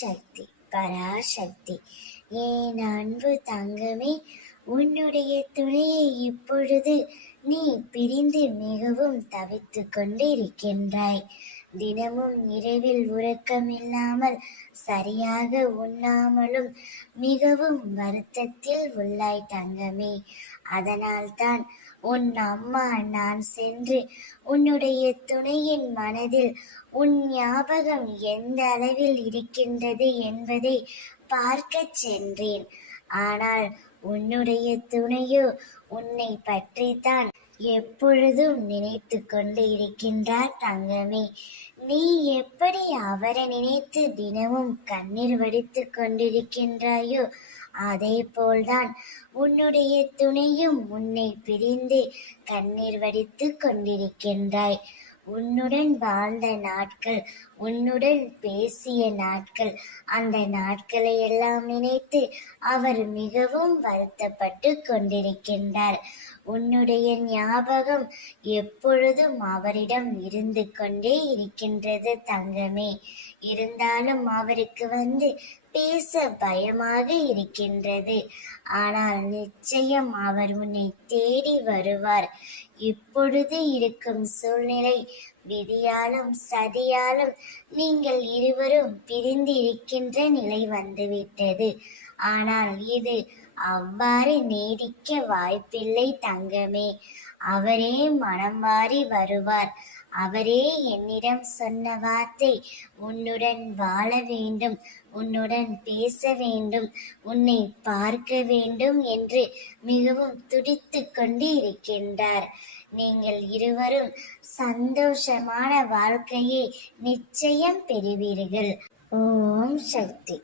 சக்தி பராசக்தி. என் அன்பு தங்கமே, உன்னுடைய துணையை இப்பொழுது நீ பிரிந்து மிகவும் தவித்துக் கொண்டு இருக்கின்றாய். தினமும் இரவில் உறக்கமில்லாமல் சரியாக உண்ணாமலும் மிகவும் வருத்தத்தில் உள்ளாய் தங்கமே. அதனால்தான் உன் அம்மா நான் சென்று உன்னுடைய துணையின் மனதில் உன் ஞாபகம் எந்த அளவில் இருக்கின்றது என்பதை பார்க்கச் சென்றேன். ஆனால் உன்னுடைய துணையோ உன்னை பற்றித்தான் எப்பொழுதும் நினைத்து கொண்டு இருக்கின்றார் தங்கமே. நீ எப்படி அவரை நினைத்து தினமும் கண்ணீர் வடித்துக் கொண்டிருக்கின்றாயோ அதே போல்தான் உன்னுடைய துணையும் உன்னை பிரிந்து கண்ணீர் வடித்துக் கொண்டிருக்கின்றாய். உன்னுடன் வாழ்ந்த நாட்கள், உன்னுடன் பேசிய நாட்கள், அந்த நாட்களை எல்லாம் நினைத்து அவர் மிகவும் வருத்தப்பட்டு கொண்டிருக்கின்றார். உன்னுடைய ஞாபகம் எப்பொழுதும் அவரிடம் இருந்து கொண்டே இருக்கின்றது தங்கமே. இருந்தாலும் அவருக்கு பேச பயமாக இருக்கின்றது. ஆனால் நிச்சயம் அவர் உன்னை தேடி வருவார். இப்பொழுது இருக்கும் சூழ்நிலை விதியாலும் சதியாலும் நீங்கள் இருவரும் பிரிந்து இருக்கின்ற நிலை வந்துவிட்டது. ஆனால் இது அவ்வாறு நீடிக்க வாய்ப்பில்லை தங்கமே. அவரே மனம் மாறி வருவார். அவரே என்னிடம் சொன்ன வார்த்தை, உன்னுடன் வாழ வேண்டும், உன்னுடன் பேச வேண்டும், உன்னை பார்க்க வேண்டும் என்று மிகவும் துடித்துக் கொண்டு இருக்கின்றார். நீங்கள் இருவரும் சந்தோஷமான வாழ்க்கையை நிச்சயம் பெறுவீர்கள். ஓம் சக்தி.